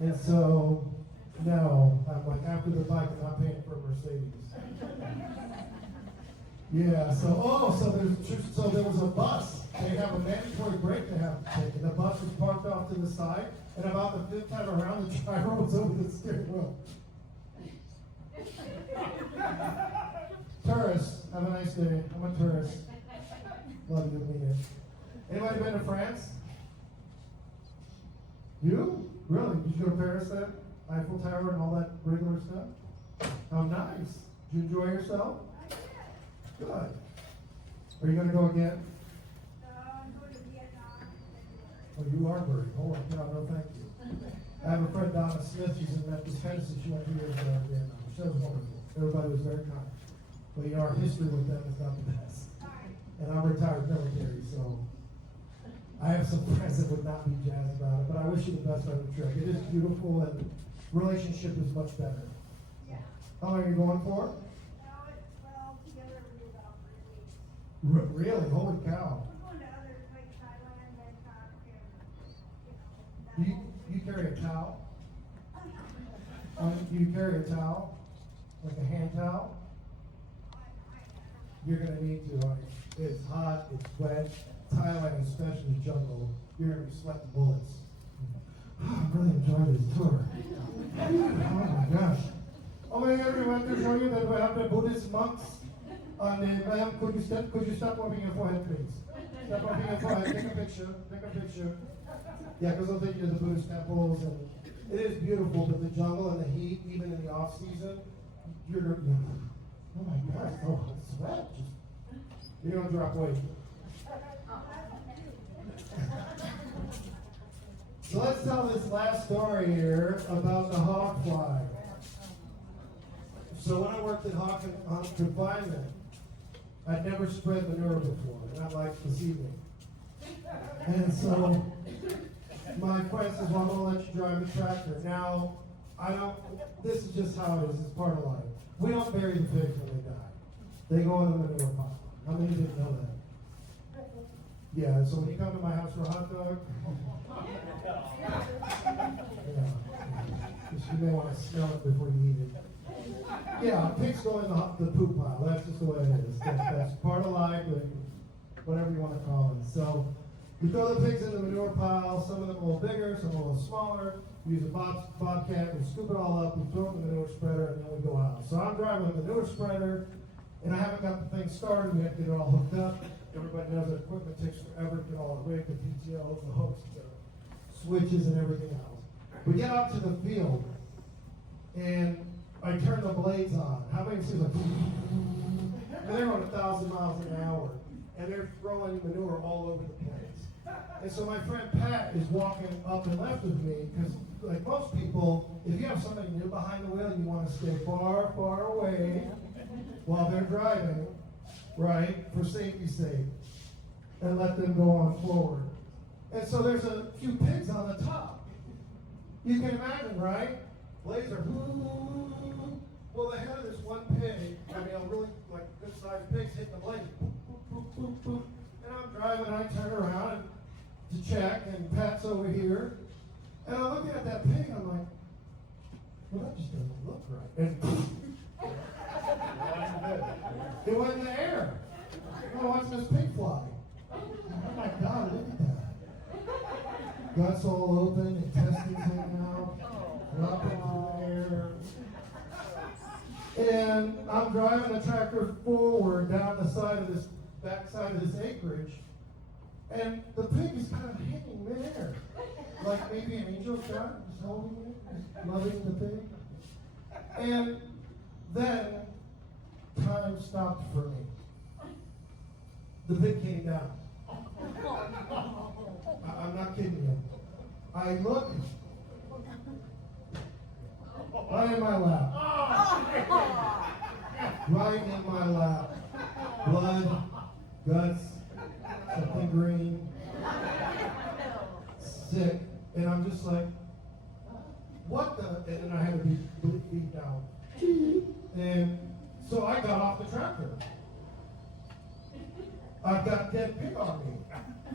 And so, no, I'm like, after the bike, I'm not paying for a Mercedes. Yeah, so there was a bus. They have a mandatory break they have to take, and the bus was parked off to the side, and about the fifth time around, the driver was over the steering wheel. Tourists, have a nice day. I'm a tourist. Love you, mean it. Anybody been to France? You? Really? Did you go to Paris then? Eiffel Tower and all that regular stuff? How nice. Did you enjoy yourself? Good. Are you going to go again? I'm going to Vietnam. Oh, you are very. Oh, no, thank you. I have a friend, Donna Smith. She's in Memphis, Tennessee. She went 2 years ago to Vietnam. She was wonderful. Everybody was very kind. But our history with them is not the best. And I'm retired military, so I have some friends that would not be jazzed about it. But I wish you the best on the trip. It is beautiful, and relationship is much better. Yeah. How long are you going for? Together we do about 3 weeks. Really? Holy cow. We're going to other, like Thailand, Bangkok, and, You carry a towel? Do you carry a towel? Like a hand towel? You're going to need to. It's hot, it's wet. Thailand, especially jungle, you're going to be sweating bullets. I'm really enjoying this tour. Oh my gosh. Oh my God, we want to show you that we have the Buddhist monks on the ma'am. Could you stop rubbing your forehead, please? Stop rubbing your forehead. Take a picture. Take a picture. Yeah, because I'll take you to the Buddhist temples, and it is beautiful, but the jungle and the heat, even in the off season, oh my gosh, sweat. You're gonna drop weight. So let's tell this last story here about the hog fly. So when I worked at hog confinement, I'd never spread manure before, not like this evening. And so my friend says, well, I'm gonna let you drive the tractor. Now, this is just how it is, it's part of life. We don't bury the pigs when they die. They go in the manure pile. How many didn't know that? Yeah, so when you come to my house for a hot dog, yeah. You may want to smell it before you eat it. Yeah, pigs go in the poop pile. That's just the way it is. That's part of life, but whatever you want to call it. So we throw the pigs in the manure pile. Some of them a little bigger, some a little smaller. We use a bobcat. We scoop it all up. We throw it in the manure spreader, and then we go out. So I'm driving the manure spreader, and I haven't got the thing started. We have to get it all hooked up. Everybody knows that equipment takes forever to get all the rig, the PTOs, the hooks, the switches, and everything else. We get out to the field, and I turn the blades on. How many see like, and they're on 1,000 miles an hour, and they're throwing manure all over the place. And so my friend Pat is walking up and left of me, because like most people, if you have somebody new behind the wheel, you want to stay far, far away while they're driving, right, for safety's sake, and let them go on forward. And so there's a few pigs on the top. You can imagine, right? Blades are, well, the head of this one pig, I mean, a really like good-sized pig's hitting the blade, boop, boop, boop, boop, boop. And I'm driving, I turn around to check, and Pat's over here, and I'm looking at that pig, I'm like, well, that just doesn't look right. And it went in the air. I'm watching this pig fly. Oh my God, look at that. Guts all open, intestines hanging out, up in the air. And I'm driving the tractor forward down the side of this, back side of this acreage, and the pig is kind of hanging midair. Like maybe an angel of God is holding it, just loving the pig. And then time stopped for me. The pig came down. I'm not kidding you. I look right in my lap. Right in my lap. Blood, guts, something green, sick. And I'm just like, what the? And then I had to be beat down. And so I got off the tractor. I've got dead pig on me,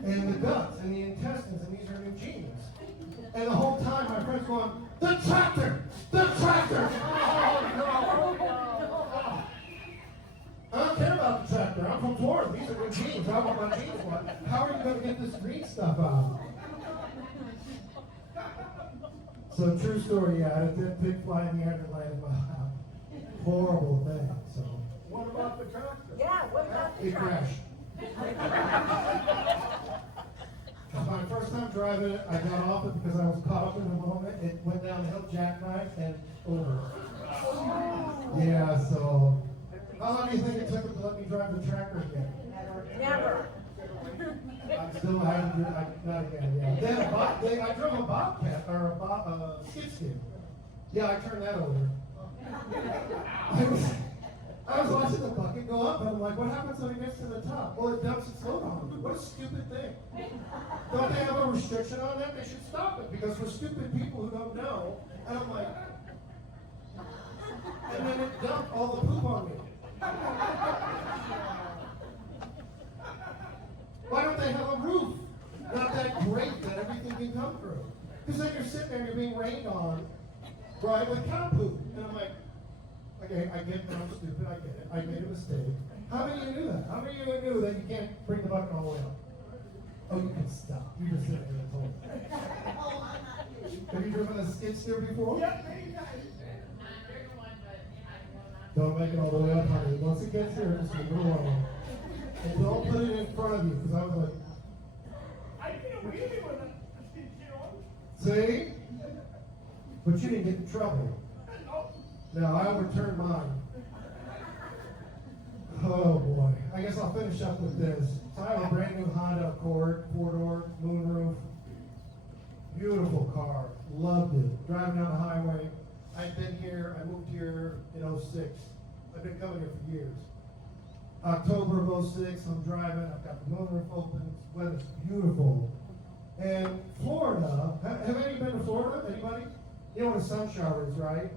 and the guts, and the intestines, and these are new genes. And the whole time my friend's going, the tractor! The tractor! I don't care about the tractor. I'm from Florida. These are new genes. I want my genes. How are you going to get this green stuff out? So true story, yeah. I had a dead pig fly in the air and landed in my lap. Horrible thing. So. What about the tractor? Yeah, what about the It crashed. My first time driving it, I got off it because I was caught up in the moment. It went downhill, jackknife, and over. Yeah, so how long do you think it took them to let me drive the tractor again? Never. I still haven't, not again, yeah. Then I drove a bobcat, or a skid steer. Yeah, I turned that over. I was watching the bucket go up, and I'm like, what happens when it gets to the top? Well, it dumps its load on me. What a stupid thing. Don't they have a restriction on that? They should stop it, because we're stupid people who don't know. And I'm like, and then it dumped all the poop on me. Why don't they have a roof? Not that great that everything can come through. Because then you're sitting there and you're being rained on, right, with cow poop. And I'm like, okay, I get that I'm stupid, I get it. I made a mistake. How many of you knew that? How many of you knew that you can't bring the bucket all the way up? Oh, you can stop. You just sitting there and told me. Have you driven a skid steer before? Yep, many times. Don't make it all the way up, honey. Once it gets here, just move it along. And don't put it in front of you, because I was like, I did a wheelie with a skid steer on. see? But you didn't get in trouble. No, I overturned mine. Oh boy. I guess I'll finish up with this. So I have a brand new Honda Accord, 4-door, moonroof. Beautiful car. Loved it. Driving down the highway. I've been here, I moved here in 06. I've been coming here for years. October of 06, I'm driving, I've got the moonroof open, weather's beautiful. And Florida, have any been to Florida? Anybody? You know what a sun shower is, right?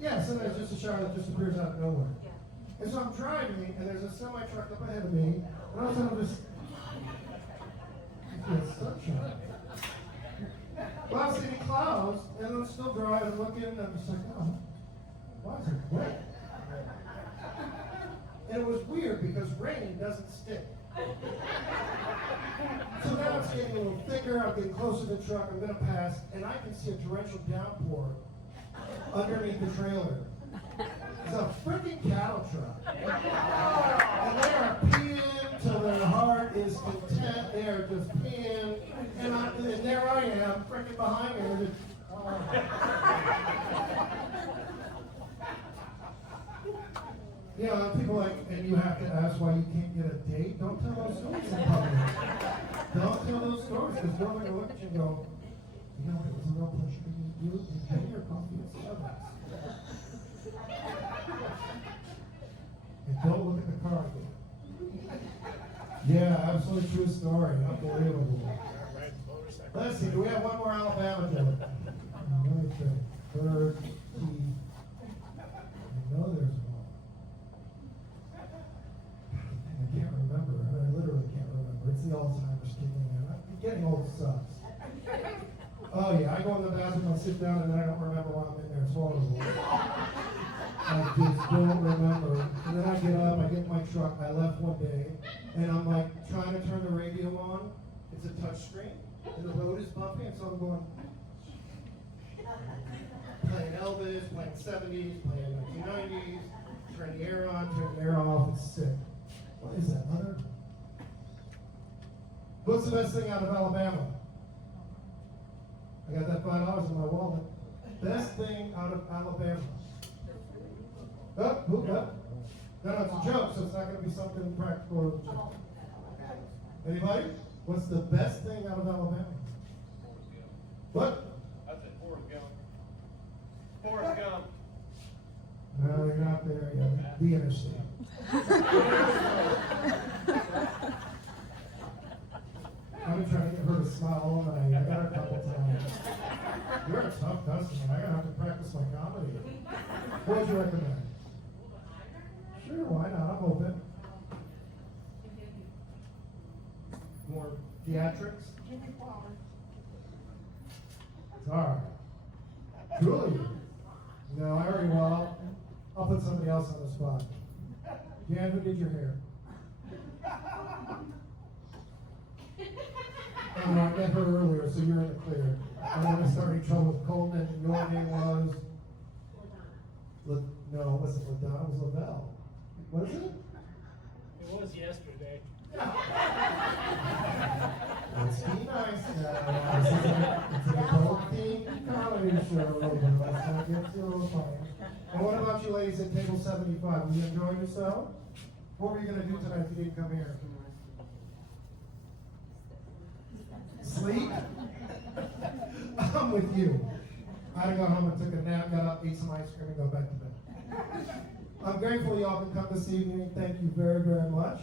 Yeah, sometimes just a shower that just appears out of nowhere. Yeah. And so I'm driving, and there's a semi-truck up ahead of me, and all of a sudden I'm just, it's sunshine. Well, I'm seeing clouds, and I'm still driving, looking, and I'm just like, oh. Why is it wet? And it was weird because rain doesn't stick. So now it's getting a little thicker, I'm getting closer to the truck, I'm gonna pass, and I can see a torrential downpour underneath the trailer. It's a freaking cattle truck. And they are peeing till their heart is content, they are just peeing, and there I am, freaking behind me, and just, you know, people like, and you have to ask why you can't get a date. Don't tell those stories in public. Don't tell those stories, because they're going to look at you and go, you know, it was a real pleasure to meet you. You had your coffee at Starbucks. And don't look at the car again. Yeah, absolutely true story. Unbelievable. Let's see, do we have one more Alabama joke? Let me think. Bird, teeth. I know there's one. I can't remember. I literally can't remember. It's the Alzheimer's kicking in. Getting old sucks. Oh yeah, I go in the bathroom, I sit down, and then I don't remember why I'm in there. It's horrible. I just don't remember. And then I get up, I get in my truck. I left one day, and I'm like trying to turn the radio on. It's a touch screen, and the road is bumpy, and so I'm going playing Elvis, playing 70s, playing 1990s, turn the air on, turn the air off. It's sick. What is that, mother? What's the best thing out of Alabama? I got that $5 in my wallet. Best thing out of Alabama. Oh, move up. No, it's a joke, so it's not going to be something practical or legit. Anybody? What's the best thing out of Alabama? What? I said Forrest Gump. Forrest Gump. No, you're not there yet. The interstate. I've been trying to get her to smile all night. I got her a couple times. You're a tough customer. I'm gonna have to practice my comedy. What would you recommend? Sure, why not? I'm open. More theatrics? Sorry. Truly? No, I already well. I'll put somebody else on the spot. Jan, who did your hair? Oh, no, I met her earlier, so you're in the clear. I'm going to start in trouble with Coleman. Your name was? No, it wasn't LaDonna, it was Lavelle. What is it? It was yesterday. Let's be nice now. It's an adult themed comedy show. Let's not get too funny. And what about you ladies at table 75? Will you enjoy yourself? What were you going to do tonight if you didn't come here? Sleep? I'm with you. I got home and took a nap, got up, ate some ice cream, and go back to bed. I'm grateful y'all can come this evening. Thank you very, very much.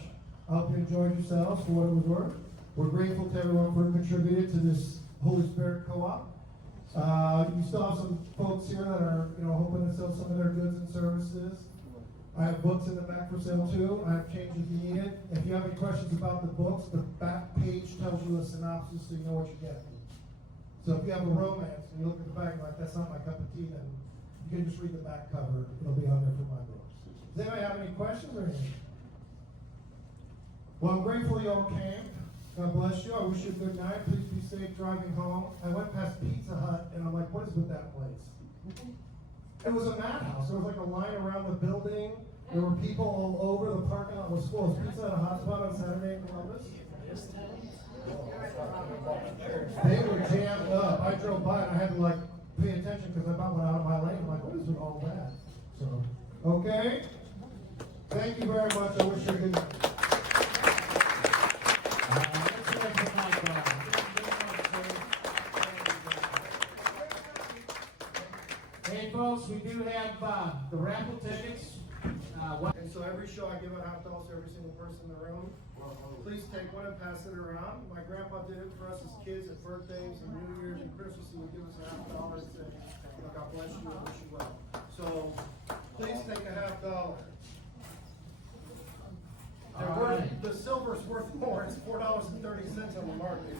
I hope you enjoyed yourselves for what it was worth. We're grateful to everyone for contributing to this Holy Spirit Co-op. You still have some folks here that are, hoping to sell some of their goods and services. I have books in the back for sale too. I have changes needed. If you have any questions about the books, the back page tells you a synopsis so you know what you're getting. So if you have a romance and you look at the back like, that's not my cup of tea, then you can just read the back cover. It'll be on there for my books. Does anybody have any questions or anything? Well, I'm grateful you all came. God bless you. I wish you a good night. Please be safe driving home. I went past Pizza Hut and I'm like, what is with that place? It was a madhouse. There was like a line around the building. There were people all over. The parking lot was full. Was Pizza Hut a hotspot on Saturday in Columbus? They were jammed up. I drove by and I had to pay attention because I about went out of my lane. I'm like, what is with all that? So, okay. Thank you very much. I wish you a good night. Hey folks, we do have the raffle tickets. And so every show I give out $50 to every single person in the room. Please take one and pass it around. My grandpa did it for us as kids at birthdays and New Year's and Christmas. He would give us $50 and say, God bless you and wish you well. So please take $50. The silver's worth more. It's $4.30 on the market.